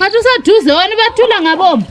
Wathi usaduze wena bathula ngabomu.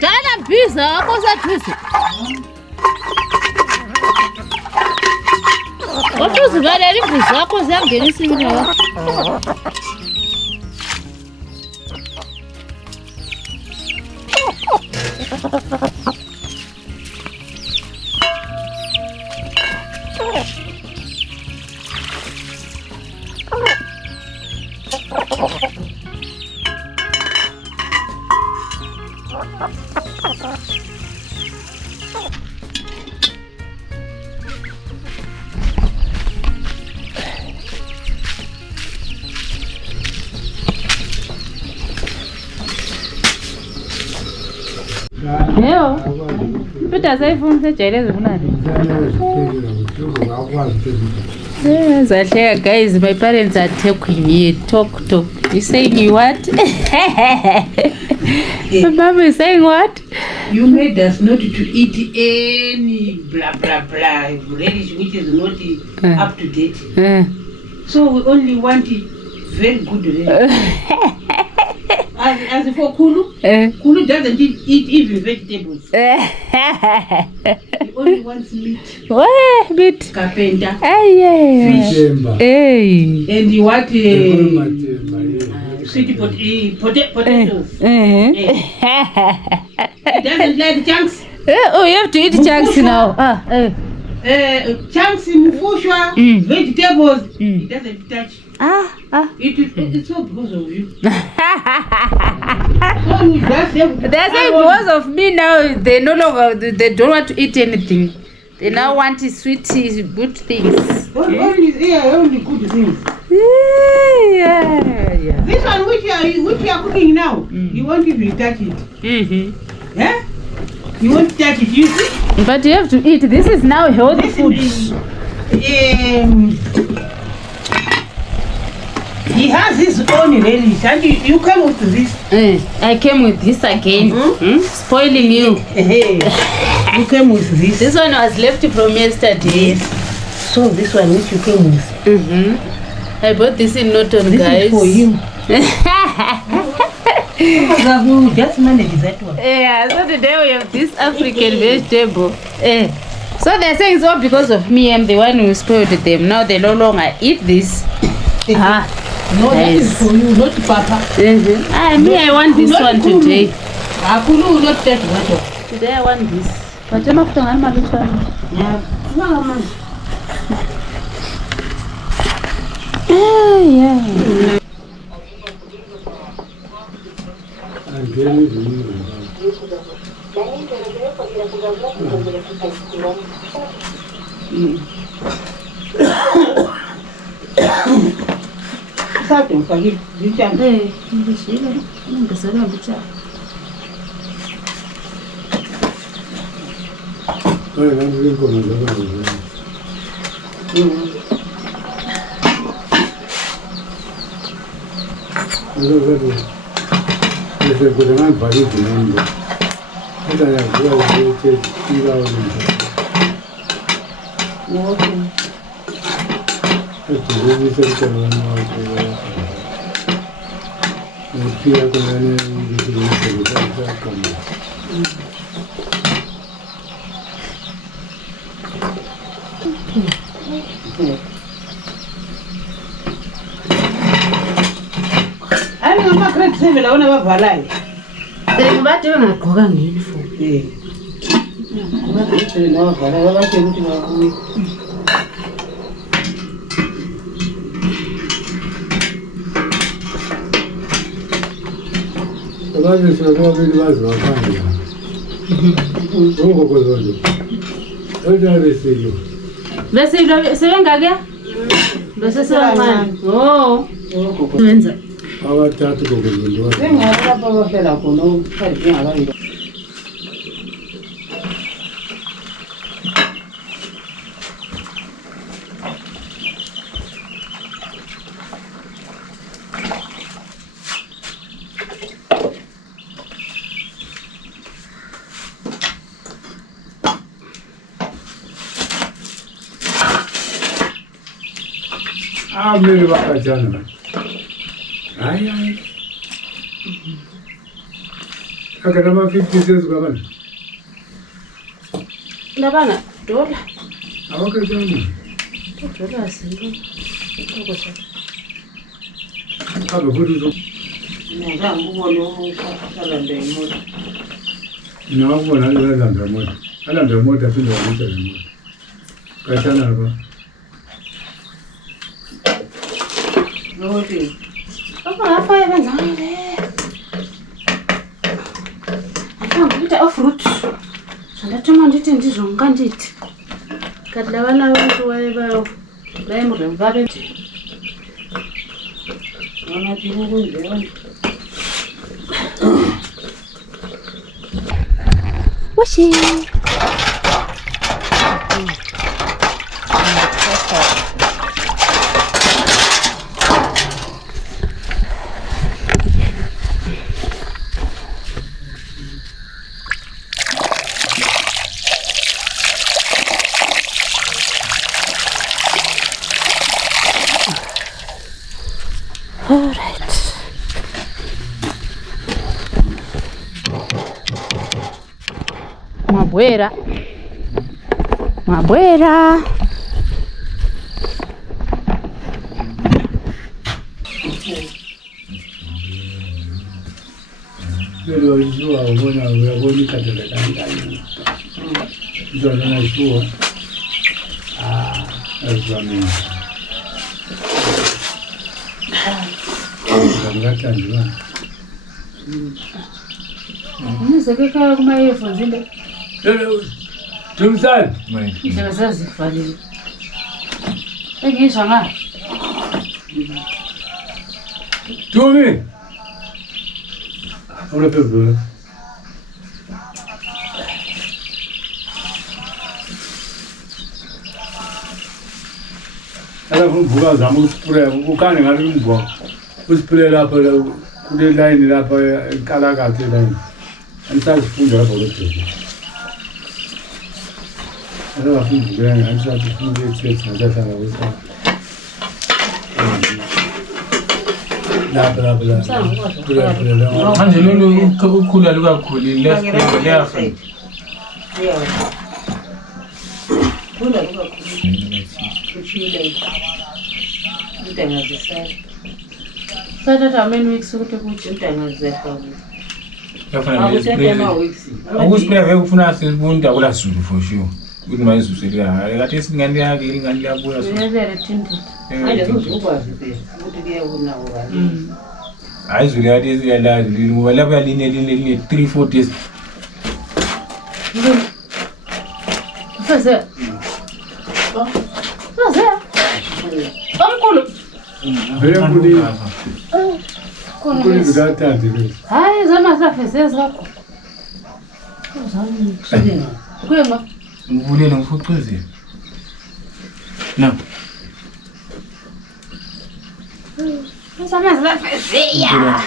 Kana biza wakho usaduze. Wathi uzivalela imbuzi yakho ziyangena isimini yakho. Leo Peter sayifuna sejayeleze kunani. Zahleka guys, my parents are talking here. Talk. You saying what? Mama is saying what? You made us not to eat any blah blah blah relish which is not up to date. So we only want very good relish. As for Kulu, Kulu doesn't eat even vegetables. He only wants meat. What? Meat? Carpenter. Fish. And you want sweet potatoes. He doesn't like chunks. Oh, you have to eat chunks now. Chunks in fushwa, vegetables. He doesn't touch. It's all because of you. They're saying because of me now, they no longer, they don't want to eat anything. They now want sweet, good things. Only good things. Yeah. This one which you are cooking now, you won't even touch it. Yeah? You won't touch it, you see? But you have to eat. This is now healthy food. He has his own relish, and you came with this. I came with this again. Spoiling you. You came with this. This one was left from yesterday. Yes. So this one which you came with. I bought this in Norton, this guys. Is for you. Just manage that one. Yeah, so today we have this African vegetable. So they're saying it's all because of me. I'm the one who spoiled them. Now they no longer eat this. No, that is for you, not Papa. Me, I want this not one Kulu. today. Kulu will not take water. Today I want this. But I'm not going to yeah. Something for you. You can. Mary Wakajana. Aye. I got about 50 cents government. Labana, dola. Awakajana. Dola single. Have a good look. No one other than the motor. I don't know what I feel like the Kachana. Apa yang zangu le? Ngita off-road. Ndatuma nditi ndizonga nditi. Kadla vana vantu vaiva vaimurwa vabe. Vana tirukunze. Washi. Alright. Mabwera. Pero yo ahora voy a cantar la yo no estuvo. Es la misma. Nizekeka kuma hiyo zile. Tumsan. Ndio sasa zifadhili. Ngisha nga. Tumi. Ahora perdón. Ala buka zamu spray buka ngari mbo. Spray la pala kude line la pa kala ka te line. Ansa fundo la polo te. Ala fundo grande ansa fundo te tsada ta la usa. La bla bla. Manje lolu ukukhula lukakhulu left leyafa. Kula lukakhulu. Kuchile. Ngidangazisa. Sathatha many weeks ukuthi kuthi Ngidangazisa. Akuspray vele kufuna sibunda kula Zulu for sure. Ukuthi mayizuseleka. Kade singani yake ingani yabuya so. ngiyazele thinti. Manje uzokwazi phela ukuthi kuyakuna okanye. Hayi Zulu yade siyalazi ngoba lapha line 3-4 days. Faze. Omkhulu. Vele kuli Kuni zikathathe. hayi zama safeze zakho. Uzami kusebenza. Kwema. Ngivulele ngifuqizile. No. Zama safeze ya.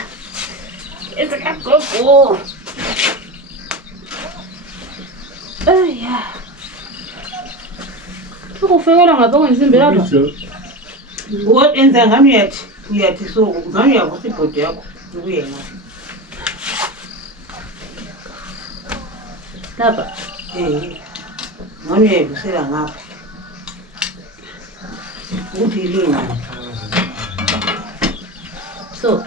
Ezakagogo. Yeah. Ukufekela ngapha kwensimbi lapha. What enza ngami uyathi so ngami yakho ibhodi yakho ukuyena. Lapha. Ngami uyayibusela ngapha. Uthi linga. So,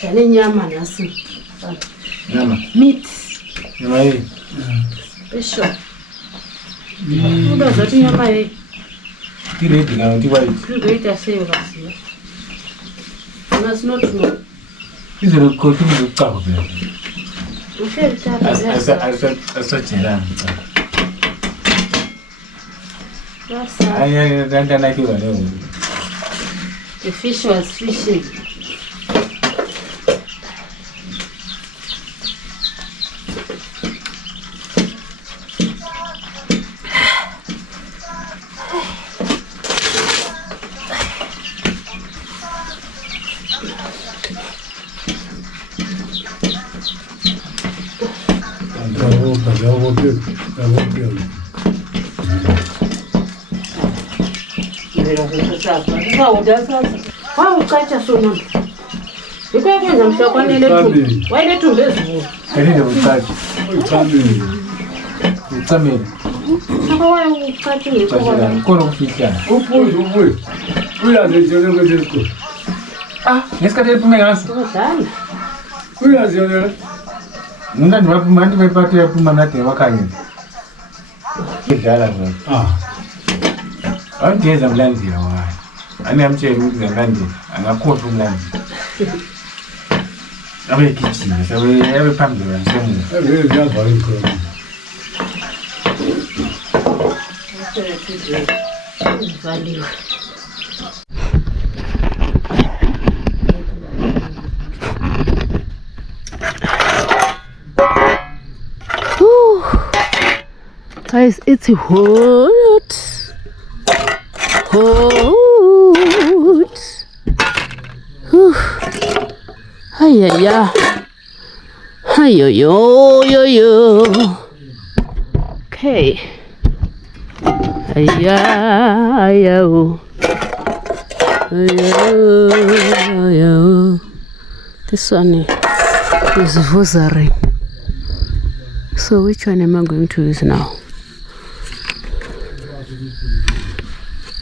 Shale nyama nasi. Nyama. Meat. Nyama hii. Special. Uda zote nyama hii. Kile dinga ndiwa hii. Tugeita save basi. Must not know. Hizo ni kotu mzukako pia. Usheri tata. Asa chera. Sasa. Aya ndio na kiwa leo. The fish was fishing. Ucatsha sona. Ikwenza mhlokwane lethumbe. Wayelethumbe ezivulu. Elinde ucatsha. Ucamele. Akawaye ucatsha ngekho. Khona ukufihla. Ubuye. Uyazi njalo kwesikho. Ngesikhathi ephume ngaso. Udlala. Uyazi yona. Mina ndibaphuma ndibephathe yaphuma nade wakhanye. Idlala nje. Awungeza mlandira wayo. Ani amtshela ukuthi ngamanje angakhohlwa umlandira. Abe kitchen, abe phambili ngisemuva. Ebe ngiyazwa ikhona. Guys, it's hot. Hiya. Yo. Okay. Hiya. This one is Vosari. So which one am I going to use now?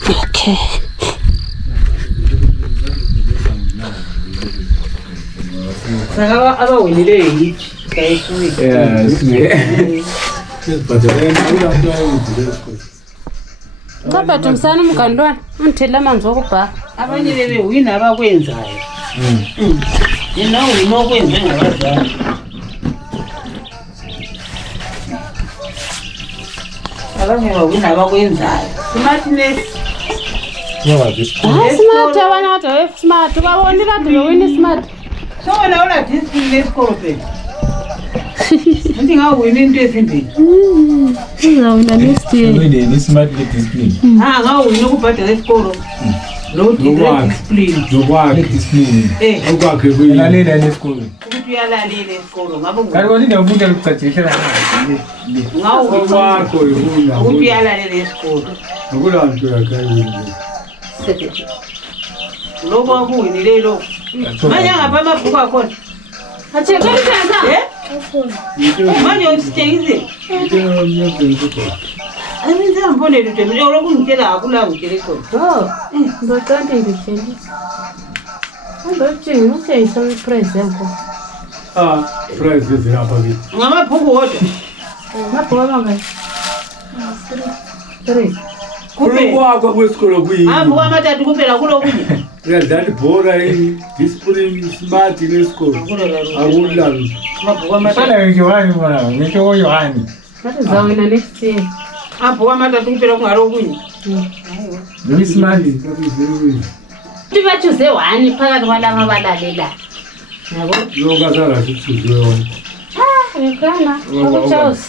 Okay. Aba winile hit. Kaba tumsana mukandwana untela manzi okubha. Abanye bebe wina abakwenzayo. Yena wina okwenze ngabazali. Abanye bawina abakwenzayo. Smartness. Smart abanye kodwa smart babona kade bewina smart. So wena ola discipline lesikolo phela. Uthi ngawina into ezimbili. Uzawina next year. Wena ni smart discipline. Ngawina ukubhadala esikolo. No discipline. Zokwakhe Discipline. okwakhe Lalela nesikole. Ukuthi uyalalela esikolo ngabe Kanti wena ndawufunda ukucacishela okwakho yona. ukuthi uyalalela esikolo. Akulanto yakayini. Lobo akuwinile lo. Manje ngapha amabhuku akhona. Achekelisa. Manje usithengise. Abenze ngibone lutho mina lokungitshela akula ngitshele khona. Ngicela ngithini. Andotshini useyisa price yakho. Price ezilapha kithi. Ngamabhuku wodwa. Mabhuku amangaki? 3. Kulokwakho kwesikolo kuyini? Amabhuku amathathu kuphela kulokunye. Uyadlala ibhola yini? Discipline smart nesikolo. Akulalo. Amabhuku amathathu. Sala ngiyohani mwana, ngisho Yohani. Ngathi zawina next year. Amabhuku amathathu kuphela kungalokunye. Ni smart. Tibachuze 1 phakathi kwalama balalela. Yabo? Lokazala sithuze yona. Ngikana. Ukuchause.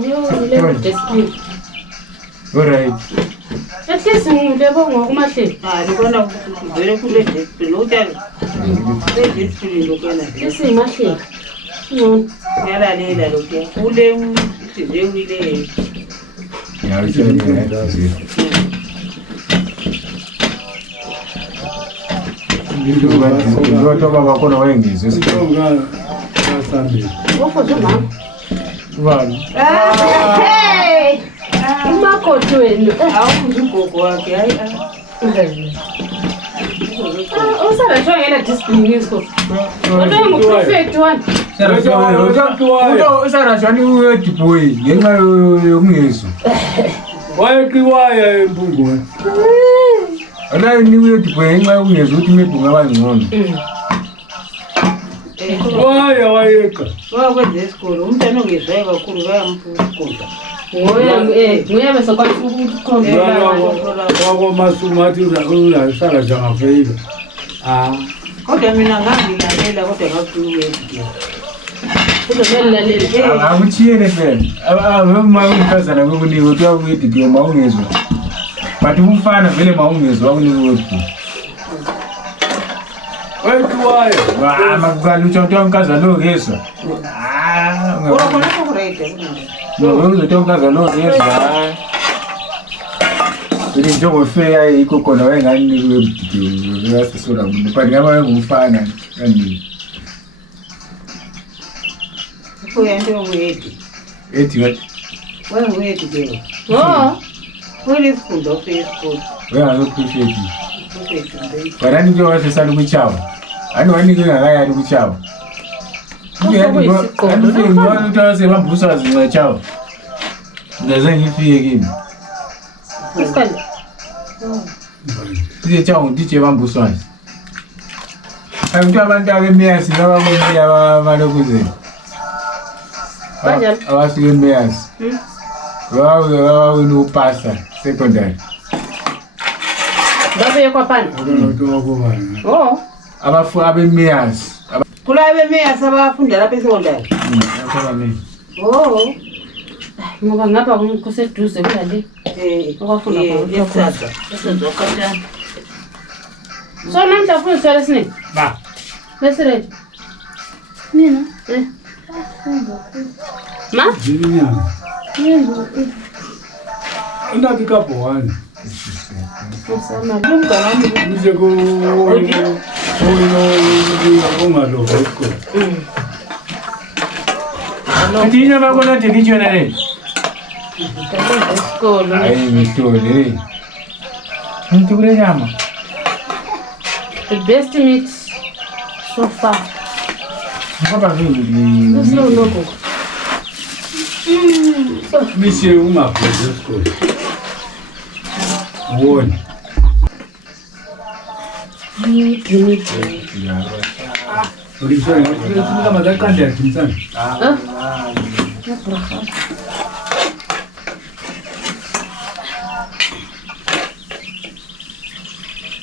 Niyo discipline. Alright. Ehlisi ngilebo ngokumahle. Ngibona vele kule discipline utala. Discipline lokena. Isimahle. Ngiyalalela lokho. Kule nje wile. Ya uthini. Ngizoba baba khona wayengizwe Ngizongana Sunday. Ngofuzo mama. ubani. Hey! Umakoti wenu. Awuzi ugogo wakhe hayi. Usaba shongela discipline yesko. Kodwa ngu-perfect one. Usarashwani uyediboy ngenxa yokungezwa. Wayeqiwaya empungweni. Ala ni uyediboy ngenxa yokungezwa ukuthi maybe ungaba ngcono. Wayeqa. Wakwenza isikolo umntana ongezwayo kakhulu bayamfuza. Nguye besokwazi ukukhontrola. Wakomasumati uzasala njengafeyila. Kodwa mina ngangilalela kodwa ngakhuluka uzomelalela. Akuchiyene phela. Abama umfazana kokunika ukuthi uyediboy mawungezwa. But umfana vele mawungezwa akunika ukuthi. wetuwayo makugalucha utonkaza logezwa Urakona kukurete. uzotonkaza logezwa uri njongofeya iko kona wengani wasisura mundu paningama wengumfana Kuya ndio weti. eti what Wewe weti ndio. Oh. Wewe school do school. weazopufeti varani ndio vasesali kuchava ani vanike ngakaya ari kuchava anitawase vabhusazi vachava ndazanyifiye kimi tiche changu tiche vambuswazi akuti abantu avemeyasi navamemeya valokuzeni avasike meyasi vavawini upasa secondary Babe kwa pani. Oh. abafu abemeyasi Kula bemeya sabafundela pesondala. Oh. Ngoba ngapha kuseduze kulale. Okwafunda yesasa. Esenzokata. So namhla futhi sele sini. ba Bese ready. Mina. Ma? Unati kapowani. Usama lumgalami. Nje ko ongalo ko. Atinya bakona telichona le Esikolo. ayi mitole ntukule nyama The best meat so far. ngoba vile No logo. Mise ungaphuza ko. Wona. Ulifanya kama dakika ya kimsani.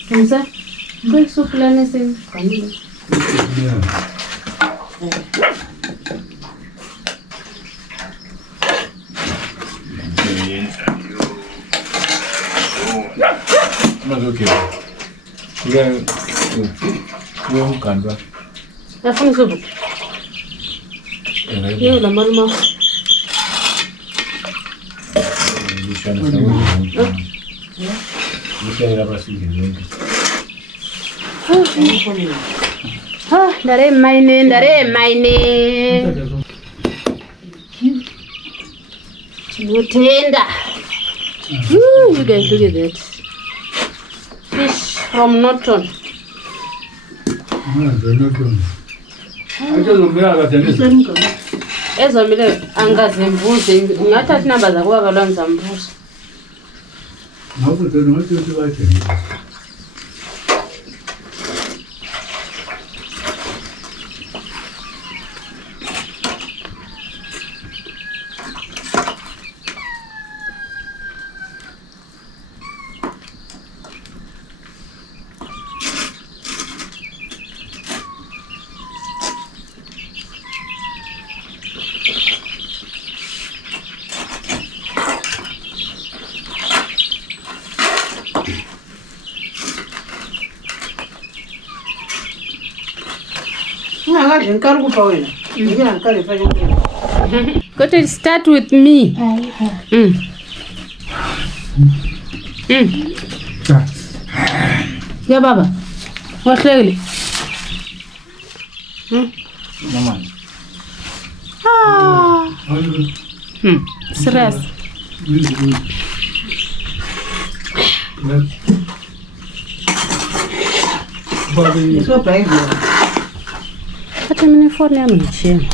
Kamsa. Kau suplane sing kami. mazoke ya mkandwa Afuni subu. Yo la malma. Ndare maine. Mutenda. You guys look at that. Fish from Norton. Ezomile angazimbuze ngathatha inamba zakuba balwa ngizambuza. Got to start with me. Yeah, Baba. What's lately? Stress. So brave. Hata mimi phone yangu ni chini.